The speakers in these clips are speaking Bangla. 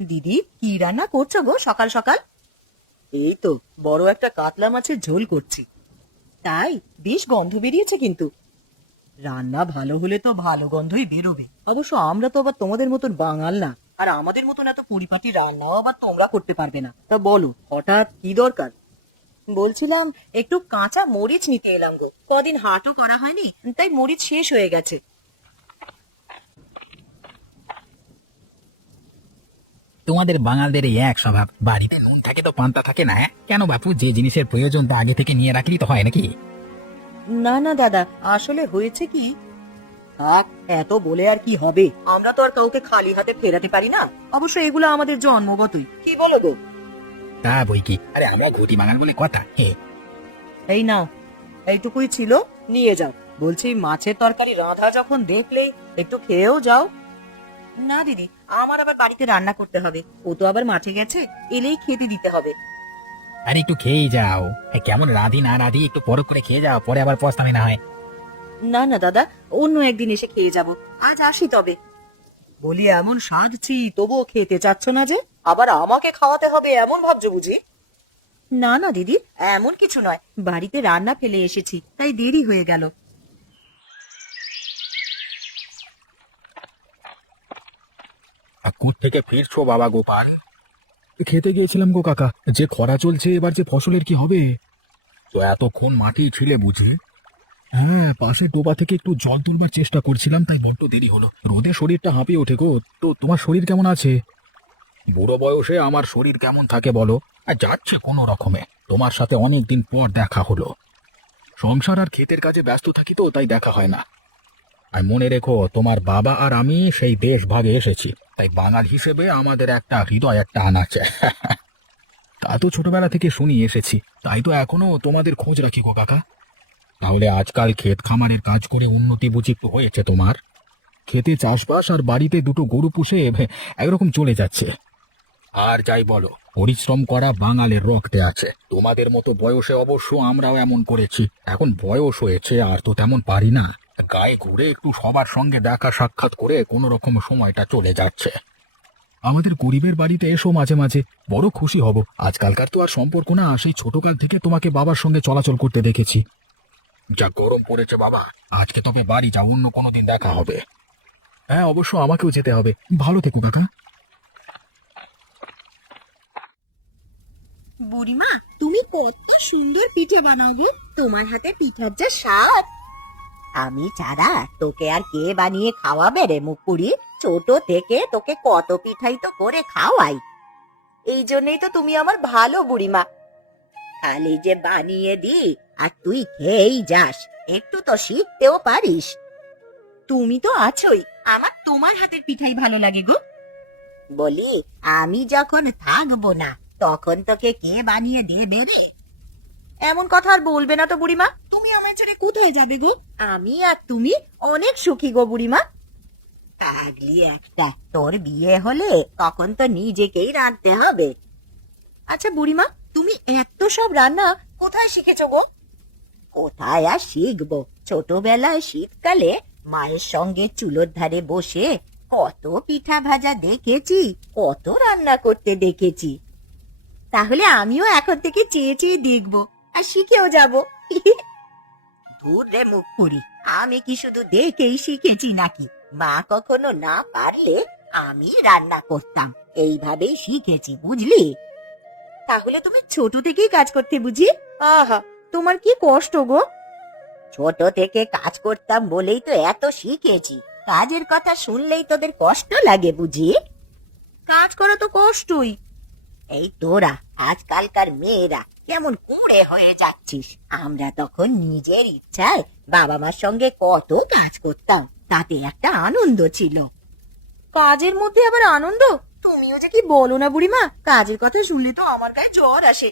দিদি, কি রান্না করছো গো সকাল সকাল? এই তো বড় একটা কাতলা মাছের ঝোল করছি। তাই? বেশ গন্ধ বেরিয়েছে কিন্তু। রান্না ভালো হলে তো ভালো গন্ধই বেরোবে। অবশ্য আমরা তো আবার তোমাদের মতন বাঙাল না, আর আমাদের মতন এত পরিপাটি রান্নাও আবার তোমরা করতে পারবে না। তা বলো, হঠাৎ কি দরকার? বলছিলাম, একটু কাঁচা মরিচ নিতে এলাম গো। কদিন হাটও করা হয়নি, তাই মরিচ শেষ হয়ে গেছে। তোমাদের বাঙালদের এই এক স্বভাব, বাড়িতে নুন থাকে তো পান্তা থাকে না। কেন বাপু, যে জিনিসের প্রয়োজন তা আগে থেকে নিয়ে রাখলেই তো হয় নাকি? না না দাদা, আসলে হয়েছে কি, থাক, এত বলে আর কি হবে। আমরা তো আর কাউকে খালি হাতে ফেরাতে পারি না। অবশ্য এগুলো আমাদের জন্মগতই, কি বলো গো? তা বই কি, আরে আমরা ঘুটি বাঙাল বলে কথা। এই না, এইটুকুই ছিল, নিয়ে যাও। বলছি, মাছের তরকারি রাঁধা যখন দেখলেই একটু খেয়েও যাও। না দিদি, আমার আবার বাড়িতে রান্না করতে হবে। ও তো আবার মাঠে গেছে, এলেই খেতে দিতে হবে। আরে একটু খেয়েই যাও। কেমন রাধি না রাধি একটু পরখ করে খেয়ে যাও, পরে আবার পস্তাবে না হয়। না না দাদা, অন্য একদিন এসে খেয়ে যাব। আজ আসি তবে। বলি, এমন সাধছি তবুও খেতে চাচ্ছ না যে? আবার আমাকে খাওয়াতে হবে এমন ভাবছো বুঝি? না না দিদি, এমন কিছু নয়। বাড়িতে রান্না ফেলে এসেছি, তাই দেরি হয়ে গেল। থেকে ফিরছো বাবা গোপাল? খেতে গিয়েছিলাম গো কাকা, যে খরা চলছে এবার যে ফসলের কি হবে। তো এতক্ষণ মাটি ছিলে বুঝি? হ্যাঁ, পাশে ডোবা থেকে একটু জল তুলবার চেষ্টা করছিলাম, তাই বড্ড দেরি হলো। রোদে শরীরটা হাঁপিয়ে ওঠে গো। তো তোমার শরীর কেমন আছে? বুড়ো বয়সে আমার শরীর কেমন থাকে বলো? আর যাচ্ছে কোনো রকমে। তোমার সাথে অনেক দিন পর দেখা হলো। সংসার আর ক্ষেতের কাজে ব্যস্ত থাকি তো, তাই দেখা হয় না। আর মনে রেখো, তোমার বাবা আর আমি সেই দেশ ভাগে এসেছি, তাই বাঙাল হিসেবে আমাদের একটা হৃদয়ের টান আছে। তা তো ছোটবেলা থেকে শুনি এসেছি, তাই তো এখনো তোমাদের খোঁজ রাখি গো কাকা। তাহলে আজকাল ক্ষেত খামারের কাজ করে উন্নতি বুঝি একটু হয়েছে তোমার? খেতে চাষবাস আর বাড়িতে দুটো গরু পুষে একরকম চলে যাচ্ছে। আর যাই বলো, পরিশ্রম করা বাঙালের রক্তে আছে। তোমাদের মতো বয়সে অবশ্য আমরাও এমন করেছি। এখন বয়স হয়েছে, আর তো তেমন পারি না। গায়ে ঘুরে একটু সবার সঙ্গে দেখা সাক্ষাৎ করে কোনো রকম সময়টা চলে যাচ্ছে। আমাদের গরিবের বাড়িতে এসো মাঝে মাঝে, বড় খুশি হব। আজকালকার তো আর সম্পর্ক না, সেই ছোটকাল থেকে তোমাকে বাবার সঙ্গে চলাচল করতে দেখেছি। যা গরম পড়েছে বাবা, আজকে তবে বাড়ি যাও, অন্য কোনোদিন দেখা হবে। হ্যাঁ, অবশ্য আমাকেও যেতে হবে। ভালো থেকো কাকা। বুড়িমা, তুমি কত সুন্দর পিঠে বানাও গো। তোমার হাতে পিঠার যা স্বাদ। আমি ছাড়া তোকে আর কে বানিয়ে খাওয়াবে রে মুকুড়ি? ছোট থেকে তোকে কত পিঠাই তো করে খাওয়াই। এই জন্যই তো তুমি আমার ভালো বুড়িমা। খালি যে বানিয়ে দি আর তুই খেয়েই যাস, একটু তো শিখতেও পারিস। তুমি তো আছোই, আমার তোমার হাতের পিঠাই ভালো লাগে গো। বলি, আমি যখন থাকবো না, তখন তোকে কে বানিয়ে দেবে রে? এমন কথা আর বলবে না তো বুড়িমা। তুমি আমায় ছেড়ে কোথায় যাবে গো? আমি আর তুমি অনেক সুখী গো বুড়িমা। পাগলি একটা, তোর বিয়ে হলে তখন তো নিজেকেই রাঁধতে হবে। আচ্ছা বুড়িমা, তুমি এত সব রান্না কোথায় শিখেছো গো? কোথায় আর শিখবো, ছোটবেলায় শীতকালে মায়ের সঙ্গে চুলোর ধারে বসে কত পিঠা ভাজা দেখেছি, কত রান্না করতে দেখেছি। তাহলে আমিও এখন থেকে চেয়ে চেয়ে দেখবো আর শিখেও যাব। দূর রে মুখ পুরি, আমি কি শুধু দেখেই শিখেছি নাকি? মা কখনো না পারলে আমি রান্না করতাম, এইভাবেই শিখেছি, বুঝলি? তাহলে তুমি ছোট থেকেই কাজ করতে বুঝি? আহা, তোমার কি কষ্ট গো। ছোট থেকে কাজ করতাম বলেই তো এত শিখেছি। কাজের কথা শুনলেই তোদের কষ্ট লাগে বুঝি? কাজ করা তো কষ্টই। এই তোরা আজকালকার মেয়েরা কেমন কুঁড়ে হয়ে যাচ্ছিস। আমরা তখন নিজের ইচ্ছায় বাবা মার সঙ্গে কত কাজ করতাম, তাতে একটা আনন্দ ছিল। কাজের মধ্যে আবার আনন্দ? তুমিও যে কি বলো না বুড়িমা, কাজের কথা শুনলে তো আমার গায়ে জ্বর আসে।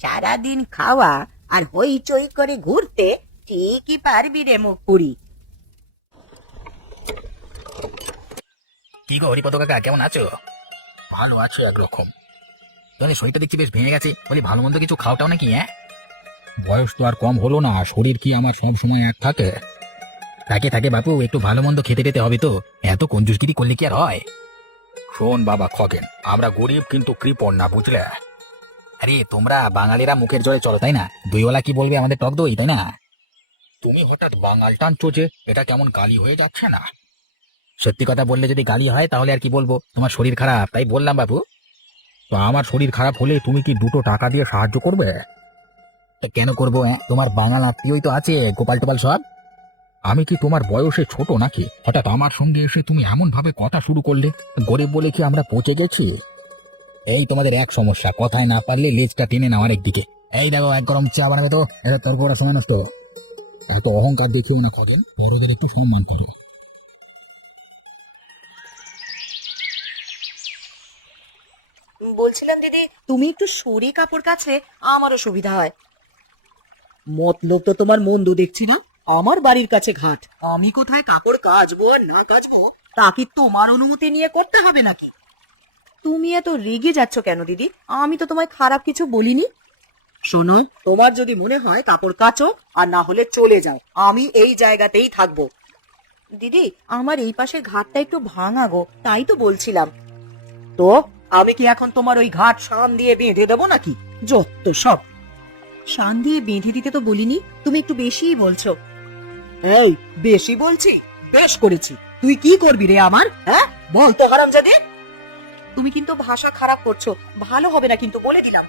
সারাদিন খাওয়া আর হইচই করে ঘুরতে ঠিকই পারবি রে মুখ পুরি। কি গো হরিপদ কাকা, কেমন আছো? ভালো আছো একরকম। তোমার শরীরটা দেখছি বেশ ভেঙে গেছে, বলি ভালো মন্দ কিছু খাওয়াটাও নাকি? বয়স তো আর কম হলো না, শরীর কি আমার সব সময় এক থাকে? থাকে থাকে বাপু, একটু ভালো মন্দ খেতে পেতে হবে তো। এত কঞ্জুসগিরি করলে কি আর হয়? শোন বাবা খগেন, আমরা গরিব কিন্তু কৃপণ না, বুঝলে? আরে তোমরা বাঙালিরা মুখের জোরে চলো, তাই না? দইওয়ালা কি বলবে আমাদের টক দই, তাই না? তুমি হঠাৎ বাঙাল টানছো যে, এটা কেমন গালি হয়ে যাচ্ছে না? সত্যি কথা বললে যদি গালি হয় তাহলে আর কি বলবো, তোমার শরীর খারাপ তাই বললাম বাবু। তো আমার শরীর খারাপ হলে তুমি কি 2 টাকা দিয়ে সাহায্য করবে? তা কেন করবো? তোমার বাঙাল আত্মীয়ই তো আছে, গোপাল টোপাল সব। আমি কি তোমার বয়সে ছোট নাকি? হঠাৎ আমার সঙ্গে এসে তুমি এমন ভাবে কথা শুরু করলে। গরিব বলে কি আমরা পচে গেছি? এই তোমাদের এক সমস্যা, কথায় না পারলে লেজটা টেনে নাও আরেক দিকে। এই দেখো, এক গরম চা বানাবে তো, এটা তোর পড়া সময় নষ্ট। এত অহংকার দেখিও না খগেন, বড়দের একটু সম্মান করো। বলছিলাম দিদি, তুমি একটু সরে কাপড় কাছে, আমারও সুবিধা হয়। মতলব তো তোমার মন্দ দেখছি না। আমার বাড়ির কাছে ঘাট, আমি কোথায় কাপড় কাচবো আর না কাচবো তা কি তোমার অনুমতি নিয়ে করতে হবে নাকি? তুমি এত রেগে যাচ্ছ কেন দিদি? আমি তো তোমায় খারাপ কিছু বলিনি। শোনো, তোমার যদি মনে হয় কাপড় কাচো, আর না হলে চলে যাও, আমি এই জায়গাতেই থাকবো। দিদি, আমার এই পাশের ঘাটটা একটু ভাঙা গো, তাই তো বলছিলাম। তো আমি কি এখন তোমার ওই ঘাট শান দিয়ে বেঁধে দেবো নাকি? যত সব। শান দিয়ে বেঁধে দিতে তো বলিনি, তুমি একটু বেশিই বলছো। এই, বেশি বলছি? বেশ করেছি। তুই কি করবি রে আমার, হ্যাঁ বল তো হারামজাদে। তুমি কিন্তু ভাষা খারাপ করছো, ভালো হবে না কিন্তু, বলে দিলাম।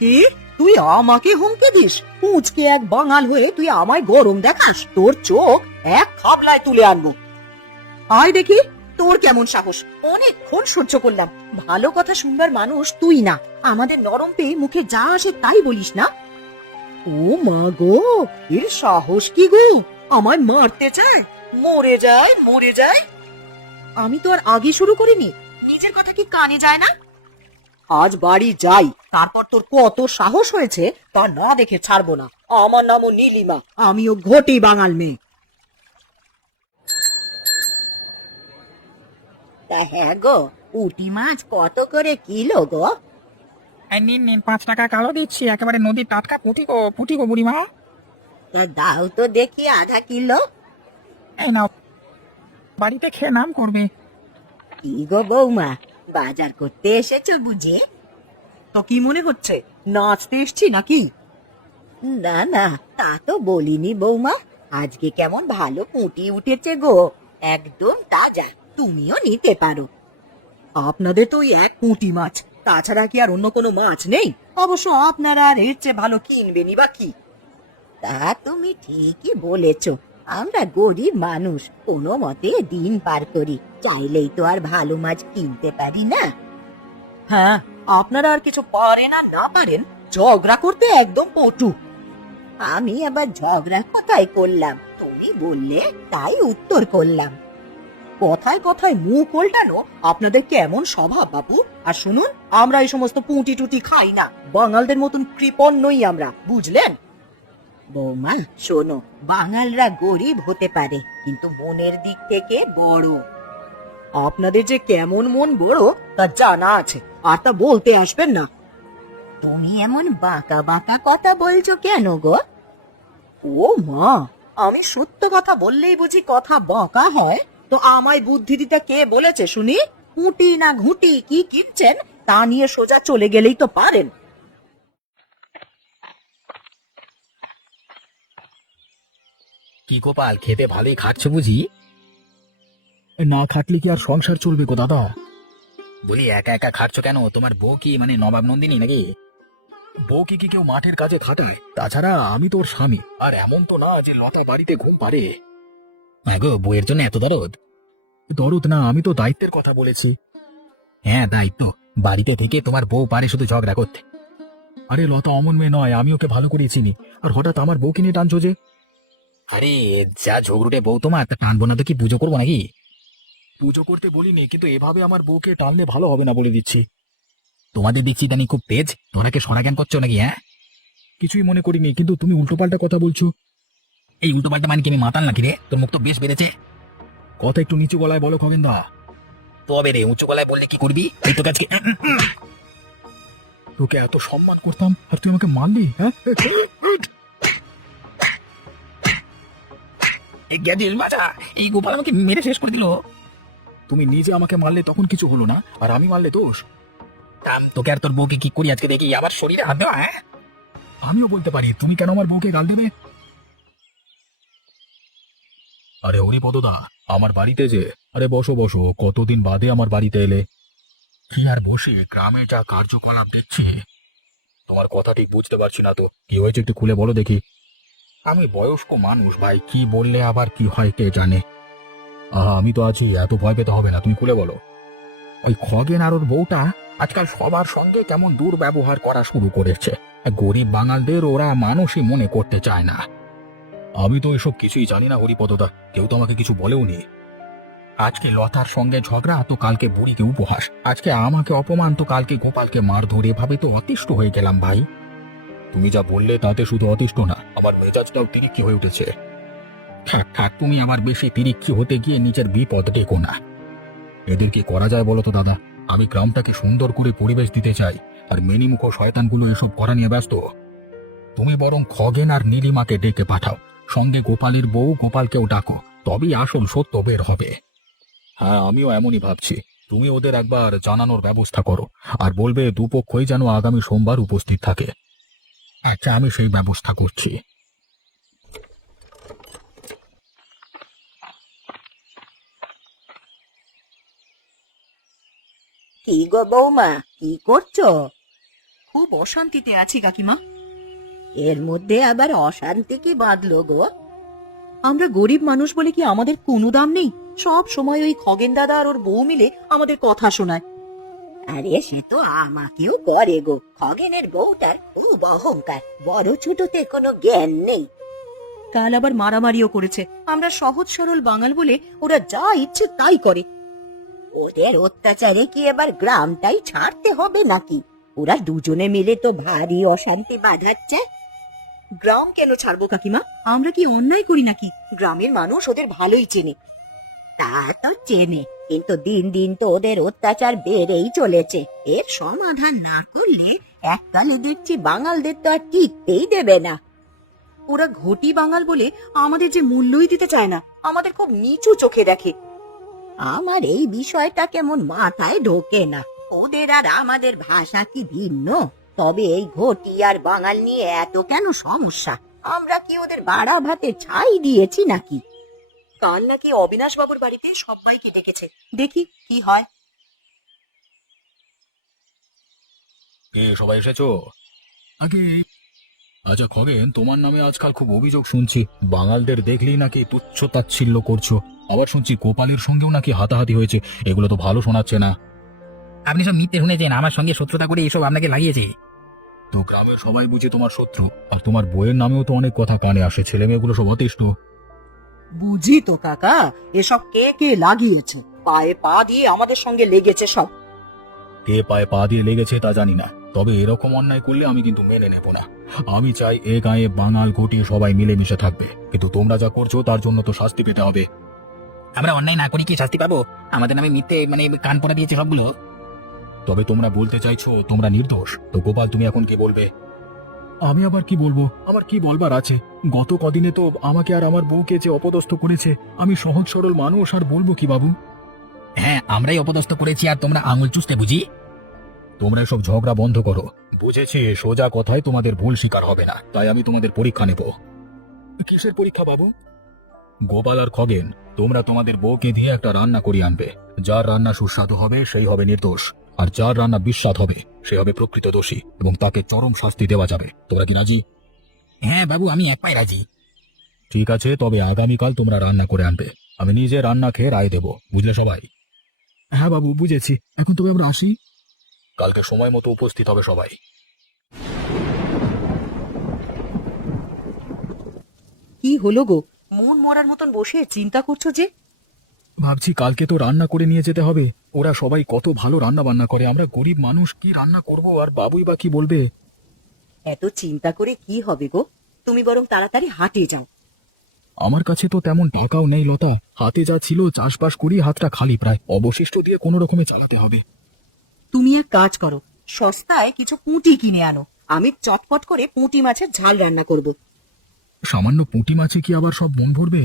কি? তুই আমাকে হুমকি দিস? পুচকে এক বাঙাল হয়ে তুই আমায় গরম দেখাস? তোর চোখ এক খাবলায় তুলে আনবো। আয় দেখি তোর কেমন সাহস। অনেকক্ষণ সহ্য করলাম, ভালো কথা শুনবার মানুষ তুই না। আমাদের নরম পেয়ে মুখে যা আসে তাই বলিস না। ও মা গো, এর সাহস কি গো? আমায় মারতে চায়? মরে যায়, মরে যায়। আমি তো আর আগে শুরু করিনি, নিজের কথা কি কানে যায় না? আজ বাড়ি যাই, তারপর তোর কত সাহস হয়েছে তা না দেখে ছাড়বো না। আমার নামও নীলিমা, আমিও ঘটি বাঙাল মেয়ে। হ্যাঁ গো, পুঁটি মাছ কত করে কিলো গো? নিন নিন, 5 টাকা কালো দিচ্ছি, একেবারে নদীর টাটকা পুঁটি গো বুড়িমা। তা দাও তো দেখি আধা কিলো। এই নাও, বাড়িতে খেয়ে নাম করবে। কি গো বৌমা, বাজার করতে এসেছো বুঝে? তো কি মনে হচ্ছে, নাচতে এসছি নাকি? না না, তা তো বলিনি বৌমা। আজকে কেমন ভালো পুঁটি উঠেছে গো, একদম তাজা, তুমিও নিতে পারো। আপনাদের তো ওই এক পুঁটি মাছ, তাছাড়া কি আর অন্য কোনো মাছ নেই? অবশ্য আপনারা আর এর চেয়ে ভালো কিনবেনি বা কি? তা তুমি ঠিকই বলেছ, আমরা গরিব মানুষ, কোনো মতে দিন পার করি, চাইলেই তো আর ভালো মাছ কিনতে পারি না। হ্যাঁ, আপনারা আর কিছু পারেন আর না পারেন, ঝগড়া করতে একদম পটু। আমি আবার ঝগড়া কোথায় করলাম? তুমি বললে তাই উত্তর করলাম। কথায় কথায় মুখ উল্টানো আপনাদের কেমন স্বভাব বাবু। আর শুনুন, আমরা এই সমস্ত পুঁটি টুটি খাই না, বাঙালদের মতন কৃপণ নই আমরা, বুঝলেন? বৌমা শোনো, বাঙালরা গরিব হতে পারে কিন্তু মনের দিক থেকে বড়। আপনাদের যে কেমন মন বড় তা জানা আছে, আর তা বলতে আসবেন না। তুমি এমন বাঁকা বাঁকা কথা বলছো কেন গো? ও মা, আমি সত্য কথা বললেই বুঝি কথা বাঁকা হয়? তো আমায় বুদ্ধি দিতে কে বলেছে শুনি? পুঁটি না ঘুঁটি কি কিনছেন তা নিয়ে সোজা চলে গেলেই তো পারেন। কি গোপাল, খেতে ভালোই খাচ্ছ বুঝি? না খাটলে কি আর সংসার চলবে গো দাদা? বলি একা একা খাচ্ছ কেন? তোমার বউ কি মানে নবাব নন্দিনী নাকি? বউকে কি কেউ মাঠের কাজে খাটায়? তাছাড়া আমি তোর স্বামী, আর এমন তো না যে লতা বাড়িতে ঘুম পারে। গো, বউয়ের জন্য এত দরদ? দরদ না, আমি তো দায়িত্বের কথা বলেছি। হ্যাঁ দায়িত্ব, বাড়িতে থেকে তোমার বউ পারে শুধু ঝগড়া করতে। আরে লতা অমন মেয়ে নয়, আমি ওকে ভালো করে চিনি। আর হঠাৎ আমার বউকে নিয়ে টানছো যে? আরে যা ঝগড়ুটে বউ তোমার, তা টানবো না তো কি পুজো করবো নাকি? পুজো করতে বলিনি, কিন্তু এভাবে আমার বউকে টানলে ভালো হবে না বলে দিচ্ছি। তোমাদের দেখছি জানি খুব তেজ, তোমরা কি সরা জ্ঞান করছো নাকি? হ্যাঁ, কিছুই মনে করিনি, কিন্তু তুমি উল্টোপাল্টা কথা বলছো। এই উল্টোপাল্টা মানে কি আমি মাতাল নাকি রে? তোর মুখ তো বেশ বেড়েছে। কথা একটু নিচু গলায় বলো খগেনদা। তবে রে, উঁচু গলায় বললে কি করবি? এই তো কাজকে তোকে এত সম্মান করতাম আর তুই আমাকে মারলি, হ্যাঁ? এই গ্যাজেল বাজা, এই গোপাল আমাকে মেরে শেষ করে দিল। তুমি নিজে আমাকে মারলে তখন কিছু হলো না, আর আমি মারলে দোষ? তোকে আর তোর বউকে কি করি আজকে দেখি, আবার শরীরে হাত দেওয়া, হ্যাঁ? আমিও বলতে পারি, তুমি কেন আমার বউকে গাল দেবে? আরে হরিপদদা, আমার বাড়িতে যে। আরে বসো বসো, কতদিন বাদে আমার বাড়িতে এলে। কি আর বসে, গ্রামে যা কার্যকলাপ দেখছি। তোমার কথা ঠিক বুঝতে পারছি না তো, কি হয়েছে একটু খুলে বলো দেখি। আমি বয়স্ক মানুষ ভাই, কি বললে আবার কি হয় কে জানে। আমি তো আছি, এত ভয় পেতে হবে না, তুমি খুলে বলো। ওই খগেন আর ওর বউটা আজকাল সবার সঙ্গে কেমন দুর্ব্যবহার করা শুরু করেছে। গরিব বাঙালদের ওরা মানুষই মনে করতে চায় না। আমি তো এসব কিছুই জানি না হরিপদদা, কেউ তো আমাকে কিছু বলেও নি। আজকে লতার সঙ্গে ঝগড়া তো কালকে বুড়িকে উপহাস, আজকে আমাকে অপমান তো কালকে গোপালকে মারধর, এভাবে তো অতিষ্ঠ হয়ে গেলাম ভাই। তুমি যা বললে তাতে শুধু অতিষ্ঠ না, আমার মেজাজটাও তিরিক্ষি হয়ে উঠেছে। থাক থাক, তুমি আবার বেশি তিরিক্ষি হতে গিয়ে নিজের বিপদ ডেকো না। এদের কি করা যায় বলো তো দাদা? আমি গ্রামটাকে সুন্দর করে পরিবেশ দিতে চাই, আর মেনিমুখ শয়তানগুলো এসব করা নিয়ে ব্যস্ত। তুমি বরং খগেন আর নীলিমাকে ডেকে পাঠাও, সঙ্গে গোপালের বউ গোপালকেও ডাকো, তবেই আসল সত্য বের হবে। হ্যাঁ, আমিও এমনই ভাবছি। তুমি ওদের একবার জানানোর ব্যবস্থা করো, আর বলবে দুপক্ষই যেন আগামী সোমবার উপস্থিত থাকে। আচ্ছা, আমি সেই ব্যবস্থা করছি। কি গো বৌমা, কি করছো? খুব অশান্তিতে আছি কাকিমা। এর মধ্যে আবার অশান্তি কি বাঁধলো গো? আমরা গরিব মানুষ বলে কি আমাদের কোনো দাম নেই? সব সময় ওই খগেন দাদা আর ওর বউ মিলে আমাদের কথা শোনায়। আরে সে তো আমাকেও করে গো। খগেনের বউটার খুব অহংকার, বড় ছোটতে কোনো জ্ঞান নেই। কাল আবার মারামারিও করেছে। আমরা সহজ সরল বাঙাল বলে ওরা যা ইচ্ছে তাই করে। ওদের অত্যাচারে কি এবার গ্রামটাই ছাড়তে হবে নাকি? ওরা দুজনে মিলে তো ভারী অশান্তি বাঁধাচ্ছে। গ্রাম কেন ছাড়বো কাকিমা? আমরা কি অন্যায় করি নাকি? গ্রামের মানুষ ওদের ভালোই চেনে। তা তো চেনে, কিন্তু দিন দিন তো ওদের অত্যাচার বেড়েই চলেছে। এর সমাধান না করলে এককালে দেখছি বাঙালদের তো আর টিকতেই দেবে না। ওরা ঘটি বাঙাল বলে আমাদের যে মূল্যই দিতে চায় না, আমাদের খুব নিচু চোখে দেখে। আমার এই বিষয়টা কেমন মাথায় ঢোকে না। ওদের আর আমাদের ভাষা কি ভিন্ন? তবে এই ঘটি আর বাঙাল নিয়ে এত কেন সমস্যা? আমরা কি ওদের বাড়া ভাতে ছাই দিয়েছি নাকি? কাল নাকি অবিনাশ বাবুর বাড়িতে সবাইকে ডেকেছে, দেখি কি হয়। কে সবাই এসেছো? আগে আচ্ছা খগেন, তোমার নামে আজকাল খুব অভিযোগ শুনছি। বাঙালদের দেখলেই নাকি তুচ্ছ তাচ্ছিল্য করছো, আবার শুনছি গোপালের সঙ্গেও নাকি হাতাহাতি হয়েছে। এগুলো তো ভালো শোনাচ্ছে না। আপনি সব মিথ্যে শুনেছেন, আমার সঙ্গে শত্রুতা করে এসব আপনাকে লাগিয়েছে। তো গ্রামের সবাই বুঝি তোমার শত্রু? আর তোমার বইয়ের নামেও তো অনেক কথা কানে আসে, ছেলে মেয়েগুলো সব অতিষ্ঠ। বুঝি তো কাকা, এসব কে কে লাগিয়েছে? পায়ে পা দিয়ে আমাদের সঙ্গে লেগেছে সব। কে পায়ে পা দিয়ে লেগেছে তা জানি না, তবে এরকম অন্যায় করলে আমি কিন্তু মেনে নেব না। আমি চাই এ গায়ে বাঙাল ঘটি সবাই মিলেমিশে থাকবে, কিন্তু তোমরা যা করছো তার জন্য তো শাস্তি পেতে হবে। আমরা অন্যায় না করি কি শাস্তি পাবো? আমাদের নামে মিথ্যে কান পড়া দিয়েছে সবগুলো। তবে তোমরা বলতে চাইছো তোমরা নির্দোষ, তো গোপাল তুমি এখন কি বলবে? আমি আবার কি বলবো? আমার কি বলবার আছে? গত কদিনে তো আমাকে আর আমার বউকে যে অপদস্থ করেছে, আমি সহজ সরল মানুষ, আর বলবো কি বাবু? হ্যাঁ, আমরাই অপদস্থ করেছি, আর তোমরা আঙুল চুষতে বুঝি? তোমরা এসব ঝগড়া বন্ধ করো। বুঝেছি, সোজা কথায় তোমাদের ভুল স্বীকার হবে না, তাই আমি তোমাদের পরীক্ষা নেব। কিসের পরীক্ষা বাবু? গোপাল আর খগেন, তোমরা তোমাদের বউকে দিয়ে একটা রান্না করিয়ে আনবে। যার রান্না সুস্বাদু হবে সেই হবে নির্দোষ, আর যার রান্না বিস্বাদ হবে সে হবে প্রকৃত দোষী, এবং তাকে চরম শাস্তি দেওয়া যাবে। তোমরা কি রাজি? হ্যাঁ বাবু, আমি এক পায়ে রাজি। ঠিক আছে, তবে আগামীকাল তোমরা রান্না করে আনবে। আমি নিজে রান্না খেয়ে রায় দেব, বুঝলে সবাই? হ্যাঁ বাবু, বুঝেছি। এখন তবে আমরা আসি। কালকে সময় মতো উপস্থিত হবে সবাই। কি হলো গো? মন মরার মতন বসে চিন্তা করছো যে? ভাবছি কালকে তো রান্না করে নিয়ে যেতে হবে। ওরা সবাই কত ভালো রান্না বান্না করে, আমরা গরিব মানুষ কি রান্না করব, আর বাবুই বা কি বলবে? এত চিন্তা করে কি হবে গো? তুমি বরং তাড়াতাড়ি হাটে যাও। আমার কাছে তো তেমন টাকাও নেই লতা, হাতে যা ছিল চাষবাস করি, হাতটা খালি প্রায়, অবশিষ্ট দিয়ে কোনো রকমে চালাতে হবে। তুমি এক কাজ করো, সস্তায় কিছু পুঁটি কিনে আনো। আমি চটপট করে পুঁটি মাছের ঝাল রান্না করব। সামান্য পুঁটি মাছে কি আবার সব মন ভরবে?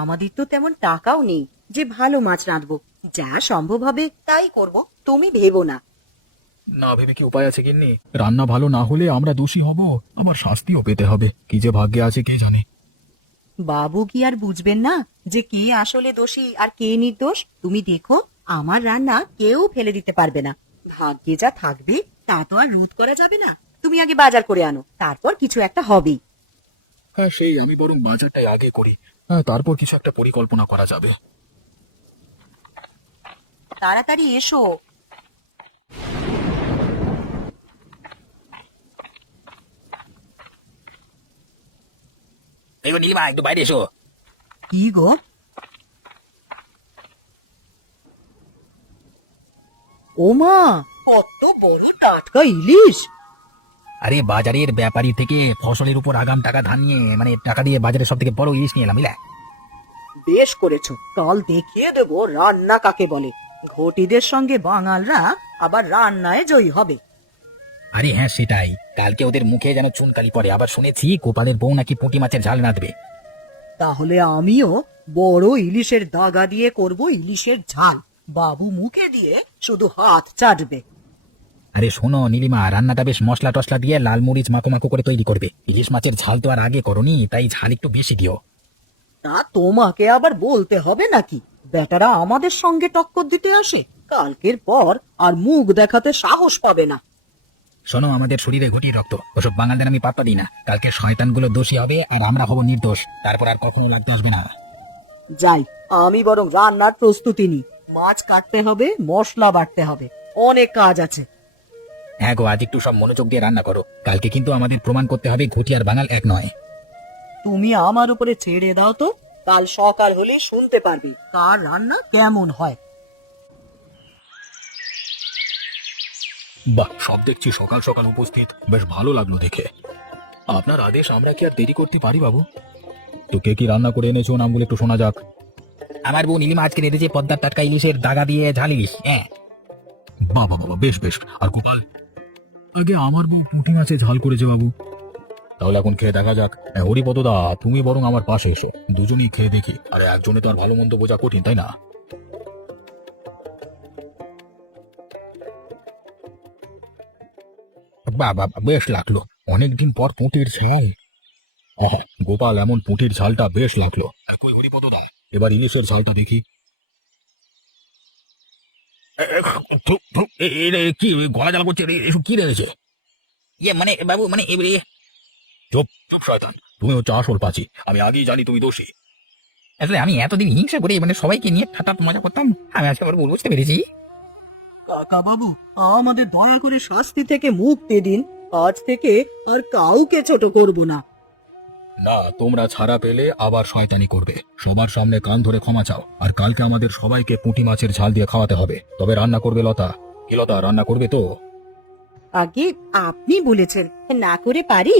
আমাদের তো তেমন টাকাও নেই, যে ভালো মাছ রাঁধবো। যা সম্ভব হবে তাই করব, তুমি ভেবো না। না ভেবে কি উপায় আছে গিন্নি? রান্না ভালো না হলে আমরা দোষী হব, আবার শাস্তিও পেতে হবে। কি যে ভাগ্যে আছে কে জানে। বাবু কি আর বুঝবেন না যে কে আসলে দোষী আর কে নির্দোষ? তুমি দেখো, আমার রান্না কেউ ফেলে দিতে পারবে না। ভাগ্যে যা থাকবে তা তো আর রোধ করা যাবে না। তুমি আগে বাজার করে আনো, তারপর কিছু একটা হবেই। হ্যাঁ, সেই আমি বরং বাজারটাই আগে করি। হ্যাঁ, তারপর কিছু একটা পরিকল্পনা করা যাবে। তাড়াতাড়ি এসো। এগো নীলিমা, একটু বাইরে এসো। কি গো? ওমা, কত বড় টাটকা ইলিশ! আরে বাজারের ব্যাপারী থেকে ফসলের উপর আগাম টাকা ধার নিয়ে, মানে টাকা দিয়ে বাজারের সব থেকে বড় ইলিশ নিয়ে এলাম, বুঝলে? বেশ করেছো, কাল দেখিয়ে দেবো রান্না কাকে বলে। ঘটিদের সঙ্গে বাঙালরা আবার রান্নায় জয়ী হবে। আরে হ্যাঁ, সেটাই। কালকে ওদের মুখে যেন চুনকালি পড়ে। আবার শুনেছি গোপালের বউ নাকি পুঁটি মাছের ঝাল রাঁধবে। তাহলে আমিও বড় ইলিশের দাগা দিয়ে করব ইলিশের ঝাল। বাবু মুখে দিয়ে শুধু হাত চাটবে। আরে শোনো নীলিমা, রান্নাটা বেশ মশলা টসলা দিয়ে লাল মরিচ মাখো মাখো করে তৈরি করবে। ইলিশ মাছের ঝাল তো আর আগে করনি, তাই ঝাল একটু বেশি দিও। তা তোমাকে আবার বলতে হবে নাকি? বেটারা আমাদের সঙ্গে টক্কর দিতে আসে, কালকের পর আর মুখ দেখাতে সাহস পাবে না। শোনো, আমাদের শরীরে ঘটির রক্ত, ওসব বাঙালদের আমি পাত্তা দিই না। কালকে শয়তানগুলো দোষী হবে আর আমরা হব নির্দোষ, তারপর আর কখনো লাগতে আসবে না। যাই, আমি বরং রান্নার প্রস্তুতি নিই। মাছ কাটতে হবে, মশলা বাটতে হবে, অনেক কাজ আছে। হ্যাঁ গো, আজ একটু সব মনোযোগ দিয়ে রান্না করো। কালকে কিন্তু আমাদের প্রমাণ করতে হবে ঘটি আর বাঙাল এক নয়। তুমি আমার উপরে ছেড়ে দাও তো, কাল সকাল হলেই শুনতে পারবি কার রান্না কেমন হয়। বাহ, সব দেখছি সকাল সকাল উপস্থিত, বেশ ভালো লাগলো দেখে। আপনার আদেশ, আমরা কি আর দেরি করতে পারি বাবু? তো কে কি রান্না করে এনেছো নামগুলো একটু শোনা যাক। আমার বউ নীলিমা আজকে রেঁধেছে পদ্মার টাটকা ইলিশের দাগা দিয়ে ঝাল ইলিশ। হ্যাঁ। বাবা বাবা, বেশ বেশ। আর গোপাল? আগে আমার বউ পুঁটি মাছে ঝাল করেছে বাবু। তাহলে এখন খেয়ে দেখা যাক। হরিপদ দা, তুমি বরং আমার পাশে এসো, দুজনেই খেয়ে দেখি। আরে একজনে তো আর ভালো মন্দ বোঝা কঠিন, তাই না? বাবা, বেশ লাগলো। অনেকদিন পর পুঁটির ঝাল। আহা, গোপাল, এমন পুঁটির ঝালটা বেশ লাগলো। কই হরিপদ দা, এবার ইলিশের ঝালটা দেখি। কি গলা জ্বালা করছে? এসব কি রয়েছে? ইয়ে মানে বাবু, মানে এবারে। চুপ চুপ শয়তান, তুমি হচ্ছে আসল পাচি। আমি আগেই জানি তুমি দোষী। আসলে আমি এতদিন হিংসা করে মানে সবাইকে নিয়ে ঠাট্টা মজা করতাম, আমি আজকে আবার ভুল বুঝতে পেরেছি। কাকা বাবু, আমাদের দয়া করে শাস্তি থেকে মুক্তি দিন। আজ থেকে আর কাউকে ছোট করব না। না, তোমরা ছাড়া পেলে আবার শয়তানি করবে। সবার সামনে কান ধরে ক্ষমা চাও। আর কালকে আমাদের সবাইকে পুঁটি মাছের ঝাল দিয়ে খাওয়াতে হবে। তবে রান্না করবে লতা। কি লতা, রান্না করবে তো? আগে আপনি বলেছেন, না করে পারি?